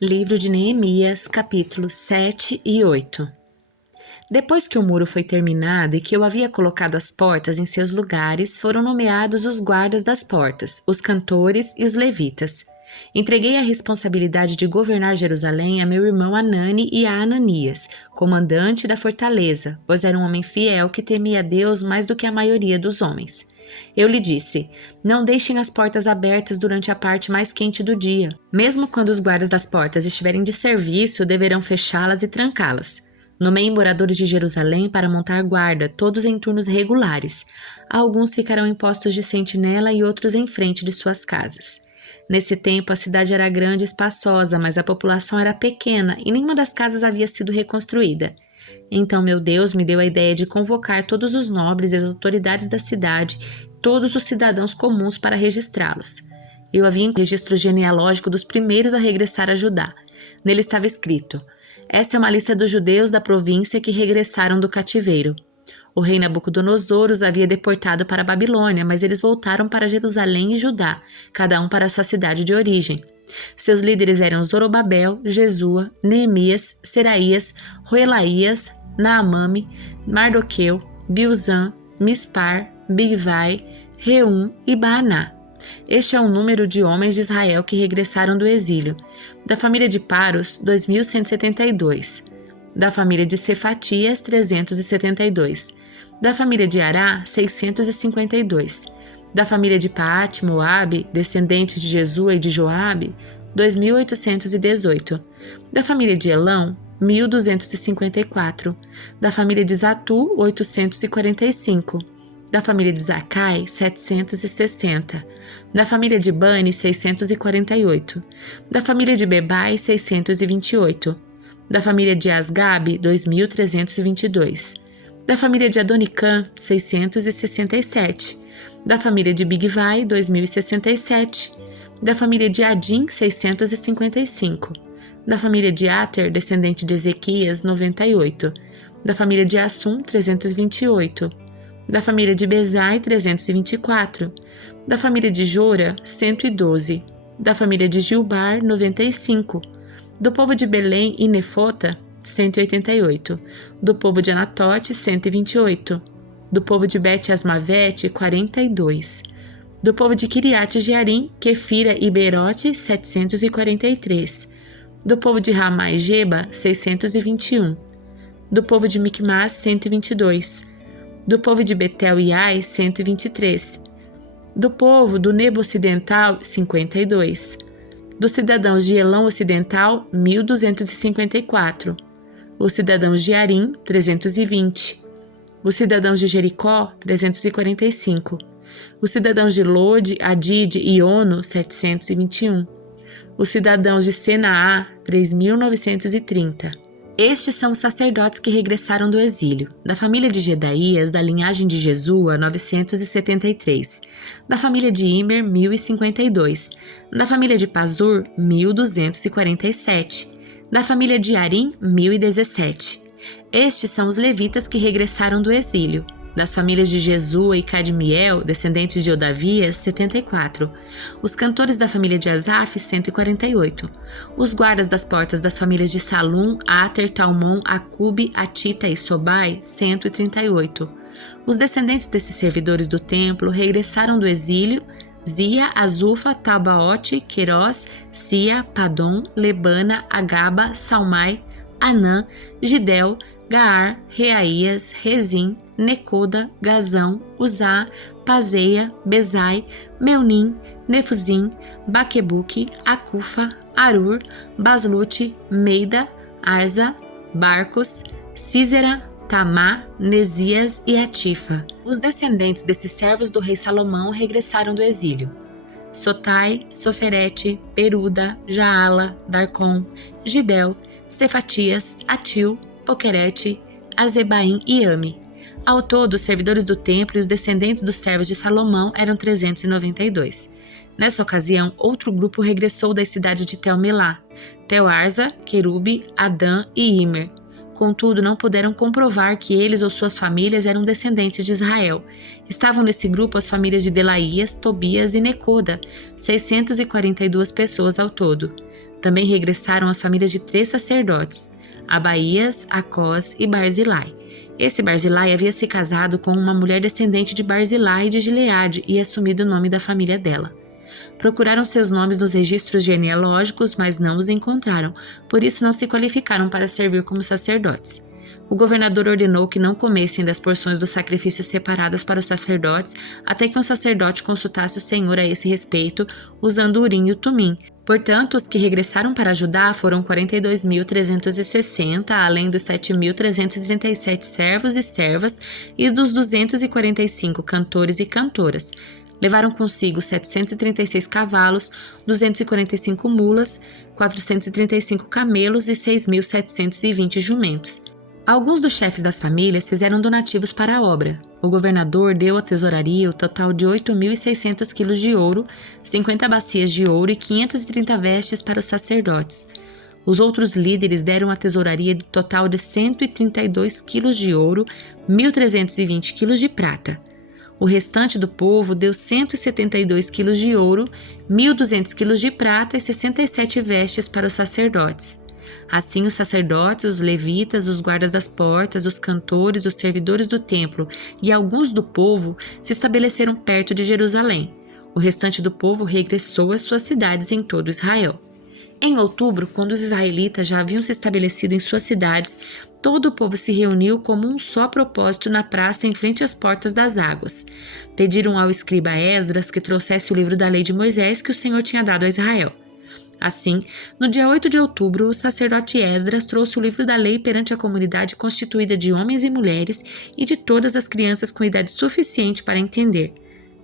Livro de Neemias, capítulos 7 e 8. Depois que o muro foi terminado e que eu havia colocado as portas em seus lugares, foram nomeados os guardas das portas, os cantores e os levitas. Entreguei a responsabilidade de governar Jerusalém a meu irmão Hanani e a Ananias, comandante da fortaleza, pois era um homem fiel que temia a Deus mais do que a maioria dos homens. Eu lhe disse: não deixem as portas abertas durante a parte mais quente do dia. Mesmo quando os guardas das portas estiverem de serviço, deverão fechá-las e trancá-las. Nomeei moradores de Jerusalém para montar guarda, todos em turnos regulares. Alguns ficarão em postos de sentinela e outros em frente de suas casas. Nesse tempo, a cidade era grande e espaçosa, mas a população era pequena e nenhuma das casas havia sido reconstruída. Então meu Deus me deu a ideia de convocar todos os nobres e as autoridades da cidade, todos os cidadãos comuns para registrá-los. Eu havia um registro genealógico dos primeiros a regressar a Judá. Nele estava escrito: essa é uma lista dos judeus da província que regressaram do cativeiro. O rei Nabucodonosor os havia deportado para a Babilônia, mas eles voltaram para Jerusalém e Judá, cada um para a sua cidade de origem. Seus líderes eram Zorobabel, Jesua, Neemias, Seraías, Roelaías, Naamame, Mardoqueu, Bilzã, Mispar, Bigvai, Reum e Baaná. Este é o número de homens de Israel que regressaram do exílio. Da família de Paros, 2.172. Da família de Cefatias, 372. Da família de Ará, 652. Da família de Paate, Moabe, descendentes de Jesua e de Joabe, 2.818. Da família de Elão, 1.254. Da família de Zatu, 845. Da família de Zacai, 760. Da família de Bani, 648. Da família de Bebai, 628. Da família de Asgabe, 2.322. Da família de Adonicã, 667. Da família de Bigvai, 2.067. Da família de Adim, 655. Da família de Ater, descendente de Ezequias, 98. Da família de Assum, 328. Da família de Bezai, 324. Da família de Jora, 112. Da família de Gilbar, 95. Do povo de Belém e Nefota, 188. Do povo de Anatote, 128. Do povo de Bet-Asmavete, 42. Do povo de Kiriat Jearim, Quefira e Beerote, 743. Do povo de Ramá e Geba, 621. Do povo de Micmas, 122. Do povo de Betel e Ai, 123. Do povo do Nebo Ocidental, 52. Dos cidadãos de Elão Ocidental, 1.254. Os cidadãos de Arim, 320. Os cidadãos de Jericó, 345. Os cidadãos de Lode, Adide e Ono, 721. Os cidadãos de Senaá, 3.930. Estes são os sacerdotes que regressaram do exílio. Da família de Jedaías, da linhagem de Jesua, 973. Da família de Imer, 1.052. Da família de Pazur, 1.247. Da família de Arim, 1.017. Estes são os levitas que regressaram do exílio. Das famílias de Jesua e Cadmiel, descendentes de Odavias, 74. Os cantores da família de Asaf, 148. Os guardas das portas das famílias de Salum, Ater, Talmon, Acube, Atita e Sobai, 138. Os descendentes desses servidores do templo regressaram do exílio: Zia, Azufa, Tabaote, Queiroz, Sia, Padom, Lebana, Agaba, Salmai, Anã, Gidel, Gaar, Reaías, Rezim, Necoda, Gazão, Uzá, Pazeia, Bezai, Meunim, Nefuzim, Baquebuque, Acufa, Arur, Baslute, Meida, Arza, Barcos, Císera, Tamá, Nesias e Atifa. Os descendentes desses servos do rei Salomão regressaram do exílio: Sotai, Soferete, Peruda, Jaala, Darcon, Gidel, Cefatias, Atil, Poquerete, Azebaim e Ame. Ao todo, os servidores do templo e os descendentes dos servos de Salomão eram 392. Nessa ocasião, outro grupo regressou das cidades de Tel-Melá, Tel-Arza, Querube, Adã e Imer. Contudo, não puderam comprovar que eles ou suas famílias eram descendentes de Israel. Estavam nesse grupo as famílias de Delaías, Tobias e Necoda, 642 pessoas ao todo. Também regressaram as famílias de 3 sacerdotes, Abaías, Acós e Barzilai. Esse Barzilai havia se casado com uma mulher descendente de Barzilai de Gileade e assumido o nome da família dela. Procuraram seus nomes nos registros genealógicos, mas não os encontraram, por isso não se qualificaram para servir como sacerdotes. O governador ordenou que não comessem das porções dos sacrifícios separadas para os sacerdotes, até que um sacerdote consultasse o Senhor a esse respeito, usando o Urim e o Tumim. Portanto, os que regressaram para Judá foram 42.360, além dos 7.337 servos e servas e dos 245 cantores e cantoras. Levaram consigo 736 cavalos, 245 mulas, 435 camelos e 6.720 jumentos. Alguns dos chefes das famílias fizeram donativos para a obra. O governador deu à tesouraria o total de 8.600 quilos de ouro, 50 bacias de ouro e 530 vestes para os sacerdotes. Os outros líderes deram à tesouraria o total de 132 quilos de ouro, 1.320 quilos de prata. O restante do povo deu 172 quilos de ouro, 1.200 quilos de prata e 67 vestes para os sacerdotes. Assim, os sacerdotes, os levitas, os guardas das portas, os cantores, os servidores do templo e alguns do povo se estabeleceram perto de Jerusalém. O restante do povo regressou às suas cidades em todo Israel. Em outubro, quando os israelitas já haviam se estabelecido em suas cidades, todo o povo se reuniu como um só propósito na praça em frente às portas das águas. Pediram ao escriba Esdras que trouxesse o livro da lei de Moisés que o Senhor tinha dado a Israel. Assim, no dia 8 de outubro, o sacerdote Esdras trouxe o livro da lei perante a comunidade constituída de homens e mulheres e de todas as crianças com idade suficiente para entender.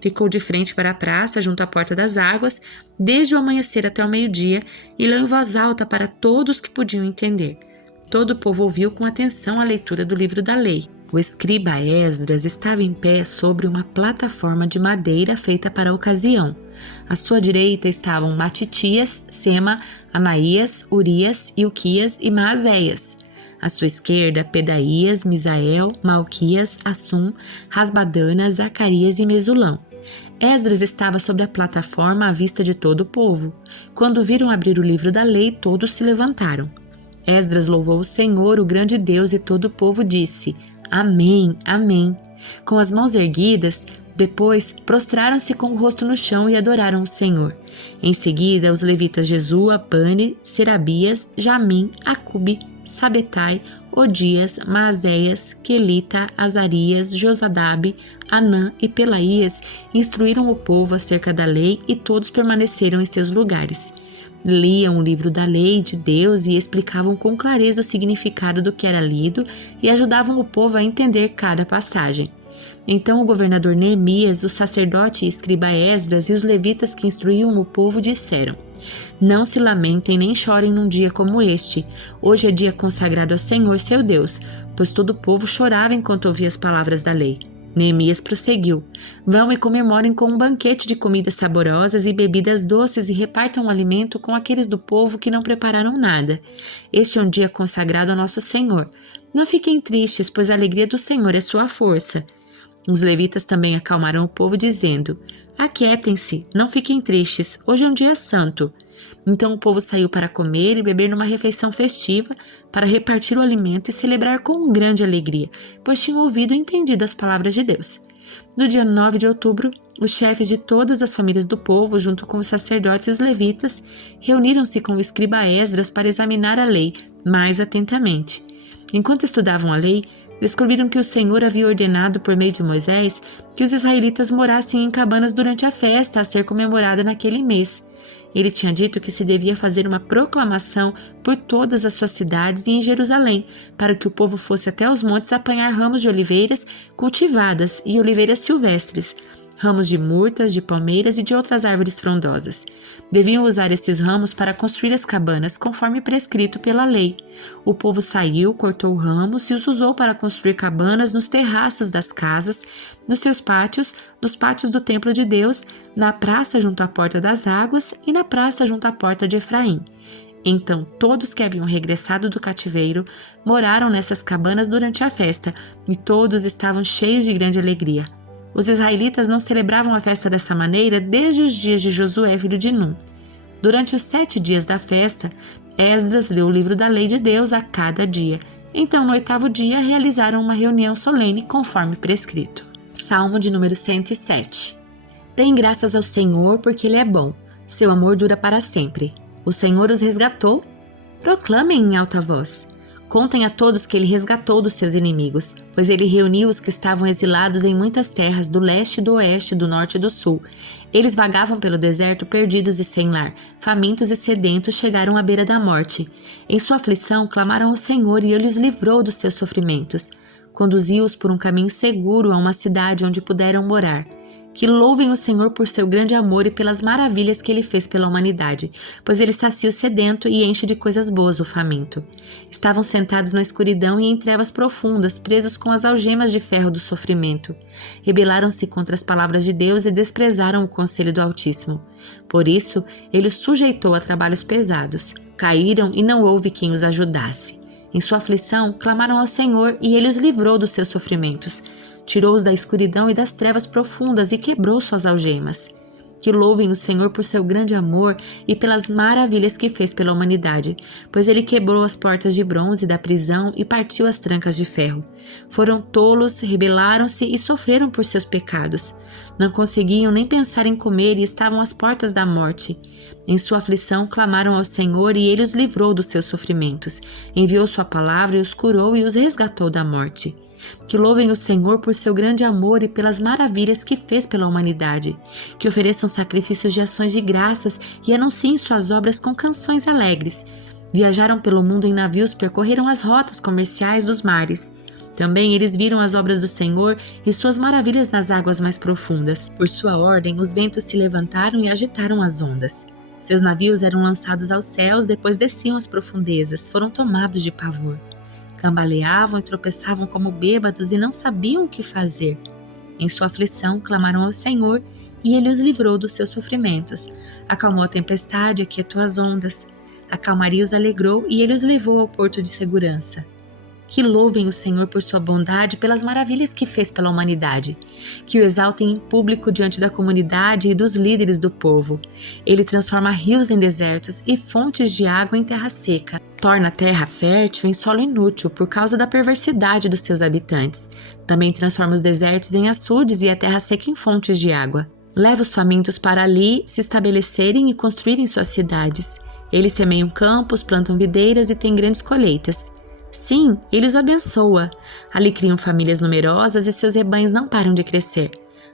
Ficou de frente para a praça, junto à porta das águas, desde o amanhecer até o meio-dia, e leu em voz alta para todos que podiam entender. Todo o povo ouviu com atenção a leitura do livro da lei. O escriba Esdras estava em pé sobre uma plataforma de madeira feita para a ocasião. À sua direita estavam Matitias, Sema, Anaías, Urias, Ilquias e Maazéias. À sua esquerda, Pedaías, Misael, Malquias, Assum, Rasbadana, Zacarias e Mesulão. Esdras estava sobre a plataforma à vista de todo o povo. Quando viram abrir o livro da lei, todos se levantaram. Esdras louvou o Senhor, o grande Deus, e todo o povo disse: Amém, Amém. Com as mãos erguidas, depois prostraram-se com o rosto no chão e adoraram o Senhor. Em seguida, os levitas Jesua, Bani, Serabias, Jamim, Acube, Sabetai, Odias, Maazéias, Quelita, Azarias, Josadabe, Anã e Pelaías instruíram o povo acerca da lei e todos permaneceram em seus lugares. Liam o livro da lei de Deus e explicavam com clareza o significado do que era lido e ajudavam o povo a entender cada passagem. Então o governador Neemias, o sacerdote e escriba Esdras e os levitas que instruíam o povo disseram: Não se lamentem nem chorem num dia como este. Hoje é dia consagrado ao Senhor, seu Deus, pois todo o povo chorava enquanto ouvia as palavras da lei. Neemias prosseguiu: Vão e comemorem com um banquete de comidas saborosas e bebidas doces e repartam o alimento com aqueles do povo que não prepararam nada. Este é um dia consagrado ao nosso Senhor. Não fiquem tristes, pois a alegria do Senhor é sua força. Os levitas também acalmaram o povo, dizendo: Aquietem-se, não fiquem tristes, hoje é um dia santo. Então o povo saiu para comer e beber numa refeição festiva, para repartir o alimento e celebrar com grande alegria, pois tinham ouvido e entendido as palavras de Deus. No dia 9 de outubro, os chefes de todas as famílias do povo, junto com os sacerdotes e os levitas, reuniram-se com o escriba Esdras para examinar a lei mais atentamente. Enquanto estudavam a lei, descobriram que o Senhor havia ordenado por meio de Moisés que os israelitas morassem em cabanas durante a festa a ser comemorada naquele mês. Ele tinha dito que se devia fazer uma proclamação por todas as suas cidades e em Jerusalém, para que o povo fosse até os montes apanhar ramos de oliveiras cultivadas e oliveiras silvestres, ramos de murtas, de palmeiras e de outras árvores frondosas. Deviam usar esses ramos para construir as cabanas, conforme prescrito pela lei. O povo saiu, cortou ramos e os usou para construir cabanas nos terraços das casas, nos seus pátios, nos pátios do templo de Deus, na praça junto à porta das águas e na praça junto à porta de Efraim. Então todos que haviam regressado do cativeiro moraram nessas cabanas durante a festa, e todos estavam cheios de grande alegria. Os israelitas não celebravam a festa dessa maneira desde os dias de Josué, filho de Num. Durante os 7 dias da festa, Esdras leu o livro da lei de Deus a cada dia. Então, no 8º dia, realizaram uma reunião solene conforme prescrito. Salmo de número 107. Deem graças ao Senhor, porque Ele é bom. Seu amor dura para sempre. O Senhor os resgatou. Proclamem em alta voz. Contem a todos que Ele resgatou dos seus inimigos, pois Ele reuniu os que estavam exilados em muitas terras, do leste e do oeste, do norte e do sul. Eles vagavam pelo deserto perdidos e sem lar, famintos e sedentos chegaram à beira da morte. Em sua aflição clamaram ao Senhor e Ele os livrou dos seus sofrimentos. Conduziu-os por um caminho seguro a uma cidade onde puderam morar. Que louvem o Senhor por seu grande amor e pelas maravilhas que Ele fez pela humanidade, pois Ele sacia o sedento e enche de coisas boas o faminto. Estavam sentados na escuridão e em trevas profundas, presos com as algemas de ferro do sofrimento. Rebelaram-se contra as palavras de Deus e desprezaram o conselho do Altíssimo. Por isso, Ele os sujeitou a trabalhos pesados. Caíram e não houve quem os ajudasse. Em sua aflição, clamaram ao Senhor e Ele os livrou dos seus sofrimentos. Tirou-os da escuridão e das trevas profundas e quebrou suas algemas. Que louvem o Senhor por seu grande amor e pelas maravilhas que fez pela humanidade, pois Ele quebrou as portas de bronze da prisão e partiu as trancas de ferro. Foram tolos, rebelaram-se e sofreram por seus pecados. Não conseguiam nem pensar em comer e estavam às portas da morte. Em sua aflição clamaram ao Senhor e Ele os livrou dos seus sofrimentos. Enviou sua palavra e os curou e os resgatou da morte. Que louvem o Senhor por seu grande amor e pelas maravilhas que fez pela humanidade. Que ofereçam sacrifícios de ações de graças e anunciem suas obras com canções alegres. Viajaram pelo mundo em navios, percorreram as rotas comerciais dos mares. Também eles viram as obras do Senhor e suas maravilhas nas águas mais profundas. Por sua ordem, os ventos se levantaram e agitaram as ondas. Seus navios eram lançados aos céus, depois desciam às profundezas, foram tomados de pavor. Cambaleavam e tropeçavam como bêbados e não sabiam o que fazer. Em sua aflição, clamaram ao Senhor e Ele os livrou dos seus sofrimentos. Acalmou a tempestade e aquietou as ondas. A calmaria os alegrou e Ele os levou ao porto de segurança. Que louvem o Senhor por sua bondade e pelas maravilhas que fez pela humanidade. Que o exaltem em público diante da comunidade e dos líderes do povo. Ele transforma rios em desertos e fontes de água em terra seca. Torna a terra fértil em solo inútil por causa da perversidade dos seus habitantes. Também transforma os desertos em açudes e a terra seca em fontes de água. Leva os famintos para ali se estabelecerem e construírem suas cidades. Eles semeiam campos, plantam videiras e têm grandes colheitas. Sim, Ele os abençoa. Ali criam famílias numerosas e seus rebanhos não param de crescer.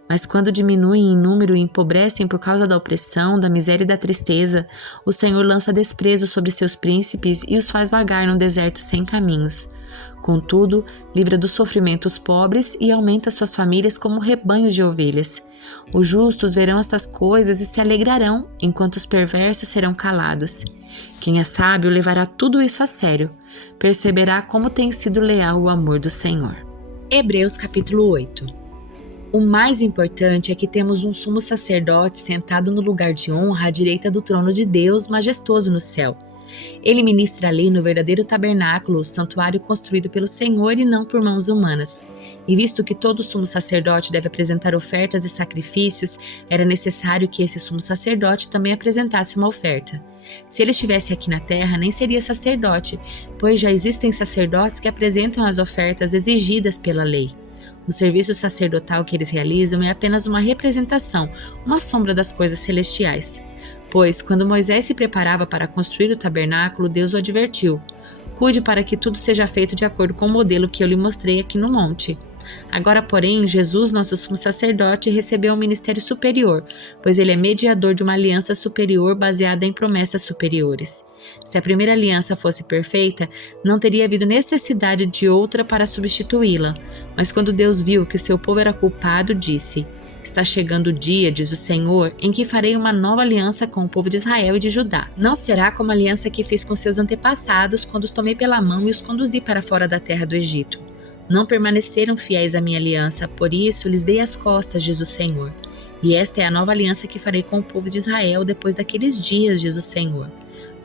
Mas quando diminuem em número e empobrecem por causa da opressão, da miséria e da tristeza, o Senhor lança desprezo sobre seus príncipes e os faz vagar num deserto sem caminhos. Contudo, livra do sofrimento os pobres e aumenta suas famílias como rebanhos de ovelhas. Os justos verão estas coisas e se alegrarão, enquanto os perversos serão calados. Quem é sábio levará tudo isso a sério, perceberá como tem sido leal o amor do Senhor. Hebreus capítulo 8. O mais importante é que temos um sumo sacerdote sentado no lugar de honra à direita do trono de Deus, majestoso no céu. Ele ministra a lei no verdadeiro tabernáculo, o santuário construído pelo Senhor e não por mãos humanas. E visto que todo sumo sacerdote deve apresentar ofertas e sacrifícios, era necessário que esse sumo sacerdote também apresentasse uma oferta. Se ele estivesse aqui na terra, nem seria sacerdote, pois já existem sacerdotes que apresentam as ofertas exigidas pela lei. O serviço sacerdotal que eles realizam é apenas uma representação, uma sombra das coisas celestiais. Pois, quando Moisés se preparava para construir o tabernáculo, Deus o advertiu: cuide para que tudo seja feito de acordo com o modelo que eu lhe mostrei aqui no monte. Agora, porém, Jesus, nosso sumo sacerdote, recebeu um ministério superior, pois ele é mediador de uma aliança superior baseada em promessas superiores. Se a primeira aliança fosse perfeita, não teria havido necessidade de outra para substituí-la. Mas quando Deus viu que seu povo era culpado, disse: está chegando o dia, diz o Senhor, em que farei uma nova aliança com o povo de Israel e de Judá. Não será como a aliança que fiz com seus antepassados quando os tomei pela mão e os conduzi para fora da terra do Egito. Não permaneceram fiéis à minha aliança, por isso lhes dei as costas, diz o Senhor. E esta é a nova aliança que farei com o povo de Israel depois daqueles dias, diz o Senhor.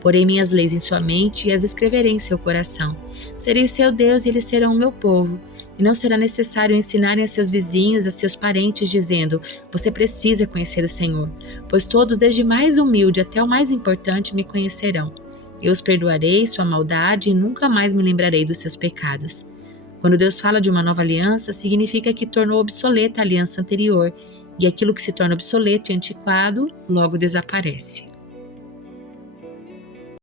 Porei minhas leis em sua mente e as escreverei em seu coração. Serei o seu Deus e eles serão o meu povo. E não será necessário ensinarem a seus vizinhos, a seus parentes, dizendo: você precisa conhecer o Senhor, pois todos, desde o mais humilde até o mais importante, me conhecerão. Eu os perdoarei sua maldade e nunca mais me lembrarei dos seus pecados. Quando Deus fala de uma nova aliança, significa que tornou obsoleta a aliança anterior, e aquilo que se torna obsoleto e antiquado logo desaparece.